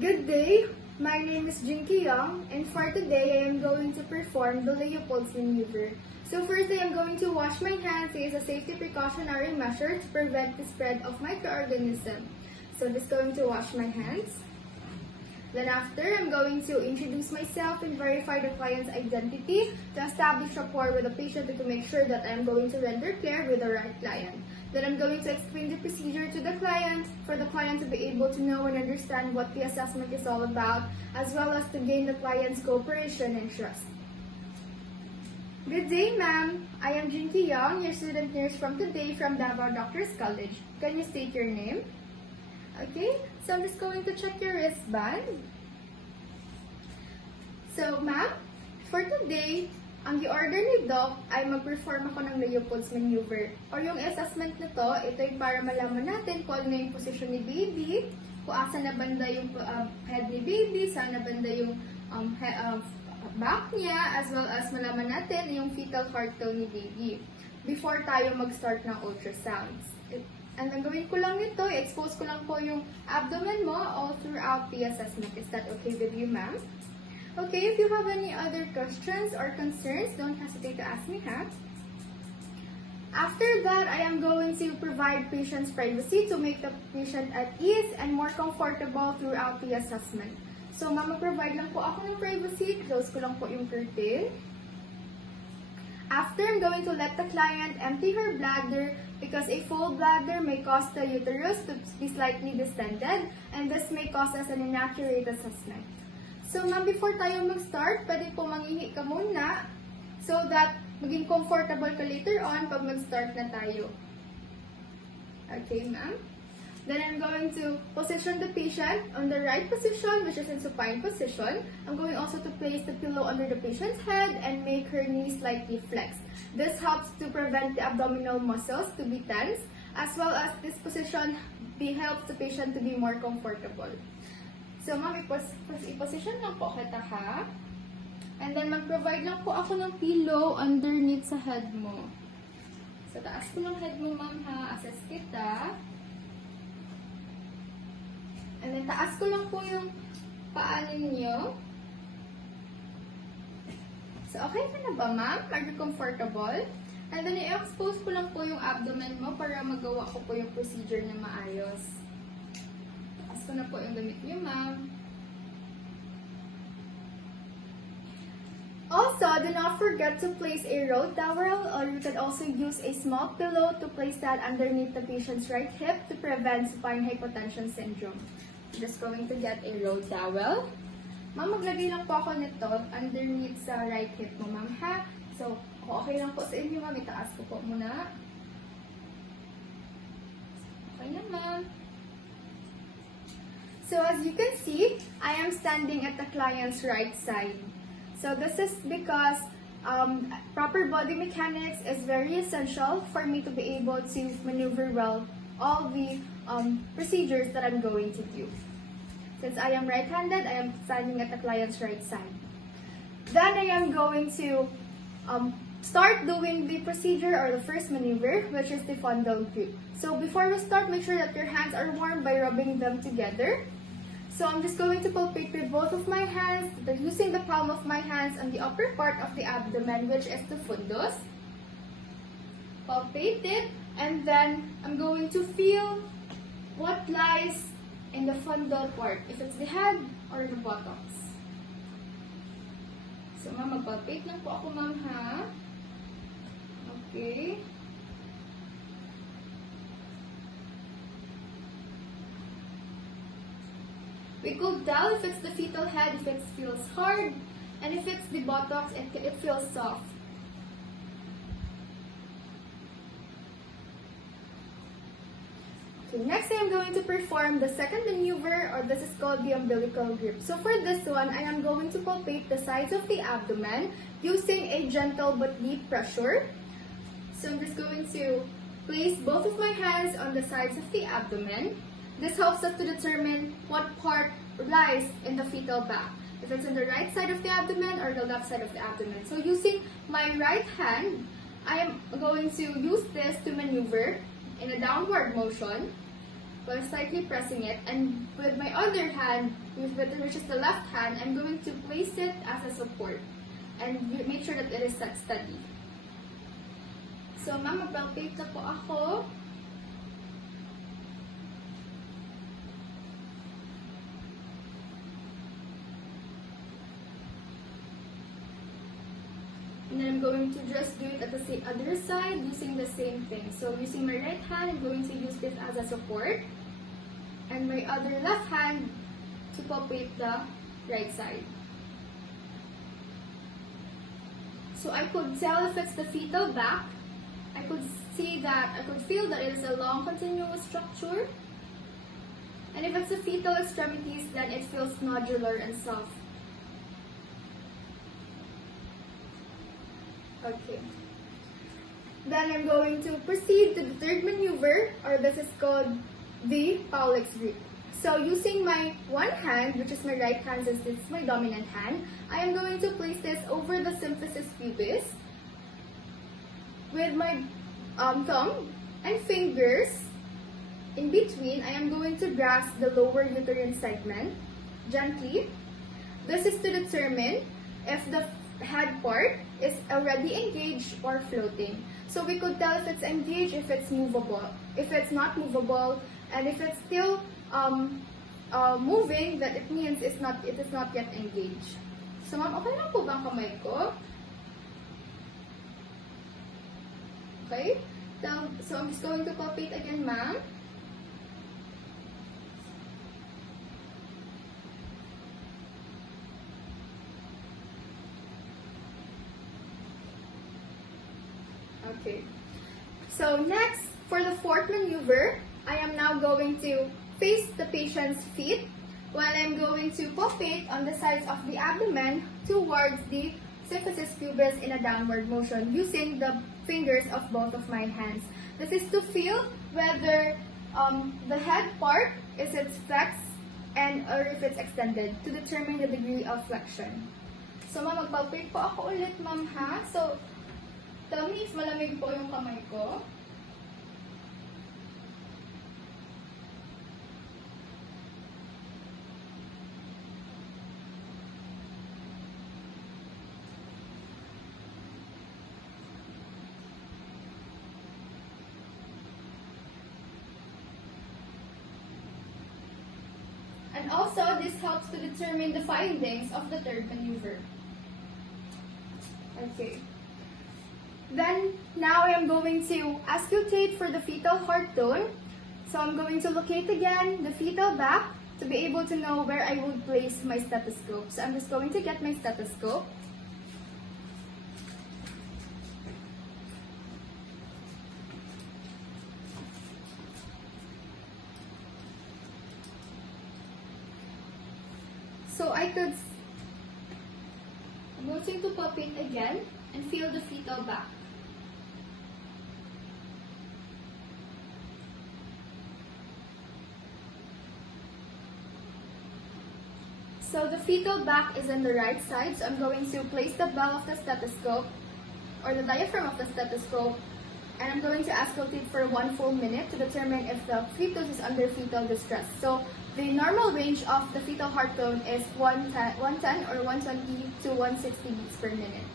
Good day, my name is Jinky Young, and for today I am going to perform the Leopold's maneuver. So first I am going to wash my hands as a safety precautionary measure to prevent the spread of microorganisms. So I'm just going to wash my hands. Then after, I'm going to introduce myself and verify the client's identity to establish rapport with the patient and to make sure that I'm going to render care with the right client. Then I'm going to explain the procedure to the client for the client to be able to know and understand what the assessment is all about, as well as to gain the client's cooperation and trust. Good day, ma'am. I am Jinky Young, your student nurse from today from Davao Doctors College. Can you state your name? Okay, so I'm just going to check your wristband. So, ma'am, for today, ang i-order ni Doc ay mag-perform ako ng Leopold's maneuver. Or yung assessment na to, ito ay para malaman natin kung ano yung position ni baby, kung asa na banda yung head ni baby, saan na banda yung back niya, as well as malaman natin yung fetal heart tone ni baby before tayo mag-start ng ultrasounds. And ang gawin ko lang nito, expose ko lang po yung abdomen mo all throughout the assessment. Is that okay with you, ma'am? Okay, if you have any other questions or concerns, don't hesitate to ask me, ha? After that, I am going to provide patient's privacy to make the patient at ease and more comfortable throughout the assessment. So, ma'am, mag-provide lang po ako ng privacy. Close ko lang po yung curtain. After, I'm going to let the client empty her bladder because a full bladder may cause the uterus to be slightly distended and this may cause us an inaccurate assessment. So, ma'am, before tayo mag-start, pwede po mangihi ka muna so that maging comfortable ka later on pag mag-start na tayo. Okay, ma'am? Then I'm going to position the patient on the right position, which is in supine position. I'm going also to place the pillow under the patient's head and make her knees slightly flexed. This helps to prevent the abdominal muscles to be tense, as well as this position helps the patient to be more comfortable. So, ma'am, i-position lang po kita, ha? And then, mag-provide lang po ako ng pillow underneath sa head mo. Sa taas ko ng head mo, ma'am, ha? Assess kita. And then, taas ko lang po yung paa ninyo. So, okay ka na ba, ma'am? Are you comfortable? And then, i-expose ko lang po yung abdomen mo para magawa ko po yung procedure na maayos. Taas ko na po yung damit niyo, ma'am. Also, do not forget to place a rolled towel, or you can also use a small pillow to place that underneath the patient's right hip to prevent supine hypotension syndrome. I'm just going to get a rolled towel. Ma'am, maglagay lang po ako nito underneath sa right hip mo, ma'am, ha? So, okay lang po sa inyo, ma'am. Itaas ko po muna. Okay na, ma'am. So, as you can see, I am standing at the client's right side. So, this is because proper body mechanics is very essential for me to be able to maneuver well all the procedures that I'm going to do. Since I am right-handed, I am standing at the client's right side. Then I am going to start doing the procedure or the first maneuver, which is the fundal grip. So before we start, make sure that your hands are warm by rubbing them together. So I'm just going to palpate with both of my hands, using the palm of my hands on the upper part of the abdomen, which is the fundus. Palpate it. And then, I'm going to feel what lies in the fundal part, if it's the head or the buttocks. So, ma'am, mag-palpate lang po ako, ma'am, ha? Okay. We could tell if it's the fetal head, if it feels hard, and if it's the buttocks, it feels soft. Okay, next, I am going to perform the second maneuver, or this is called the umbilical grip. So for this one, I am going to palpate the sides of the abdomen using a gentle but deep pressure. So I'm just going to place both of my hands on the sides of the abdomen. This helps us to determine what part lies in the fetal back. If it's on the right side of the abdomen or the left side of the abdomen. So using my right hand, I am going to use this to maneuver in a downward motion while slightly pressing it, and with my other hand, which is the left hand, I'm going to place it as a support and make sure that it is set steady. So ma'am, mag-palpate na po ako. And then I'm going to just do it at the other side using the same thing. So using my right hand, I'm going to use this as a support. And my other left hand to palpate the right side. So I could tell if it's the fetal back. I could feel that it is a long continuous structure. And if it's the fetal extremities, then it feels nodular and soft. Okay. Then I'm going to proceed to the third maneuver, or this is called the Paulik's grip. So using my one hand, which is my right hand since this is my dominant hand, I am going to place this over the symphysis pubis with my thumb and fingers. In between, I am going to grasp the lower uterine segment gently. This is to determine if the head part is already engaged or floating. So we could tell if it's engaged, if it's movable. If it's not movable, and if it's still moving, that it means it is not yet engaged. So ma'am, okay lang po ba ang kamay ko? Okay? So I'm just going to palpate again, ma'am. Okay. So next, for the fourth maneuver, I am now going to face the patient's feet while I'm going to palpate on the sides of the abdomen towards the symphysis pubis in a downward motion using the fingers of both of my hands. This is to feel whether the head part is flexed or if it's extended to determine the degree of flexion. So ma'am, mag-palpate po ako ulit, ma'am, ha? So tell me if malamig po yung kamay ko. And also, this helps to determine the findings of the third maneuver. Okay. Then, now I am going to auscultate for the fetal heart tone. So I'm going to locate again the fetal back to be able to know where I will place my stethoscope. So I'm just going to get my stethoscope. So I'm going to palpate again and feel the fetal back. So the fetal back is on the right side, so I'm going to place the bell of the stethoscope or the diaphragm of the stethoscope, and I'm going to auscultate for 1 full minute to determine if the fetus is under fetal distress. So the normal range of the fetal heart tone is 110 or 120 to 160 beats per minute.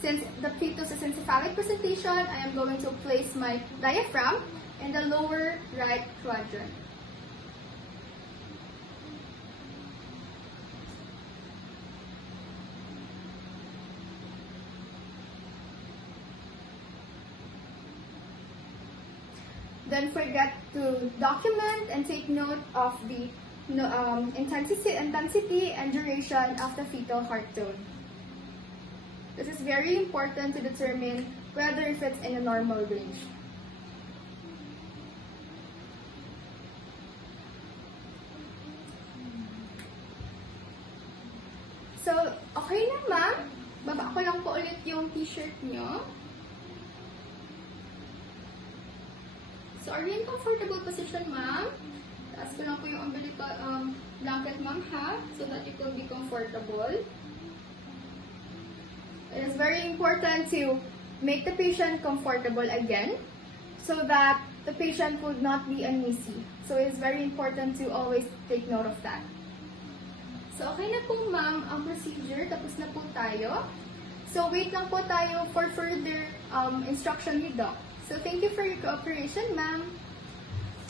Since the fetus is in cephalic presentation, I am going to place my diaphragm in the lower right quadrant. Don't forget to document and take note of the intensity and duration of the fetal heart tone. This is very important to determine whether if it's in a normal range. So, okay na ma'am. Baba ko lang po ulit yung t-shirt nyo. So, are you in comfortable position, ma'am? Taas ko lang po yung umbilical blanket, ma'am, ha? So that you will be comfortable. It is very important to make the patient comfortable again so that the patient would not be uneasy. So it's very important to always take note of that. So okay na po ma'am ang procedure, tapos na po tayo. So wait lang po tayo for further instruction ni Doc. So thank you for your cooperation ma'am.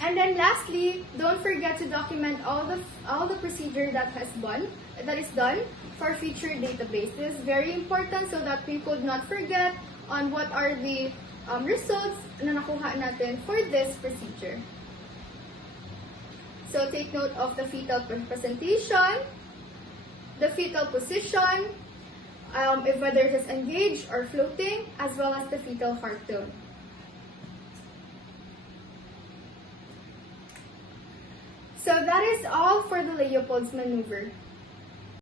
And then lastly, don't forget to document all the procedure that is done for future database. This is very important so that we could not forget on what are the results na nakuha natin for this procedure. So take note of the fetal presentation, the fetal position, if whether it is engaged or floating, as well as the fetal heart tone. So that is all for the Leopold's maneuver.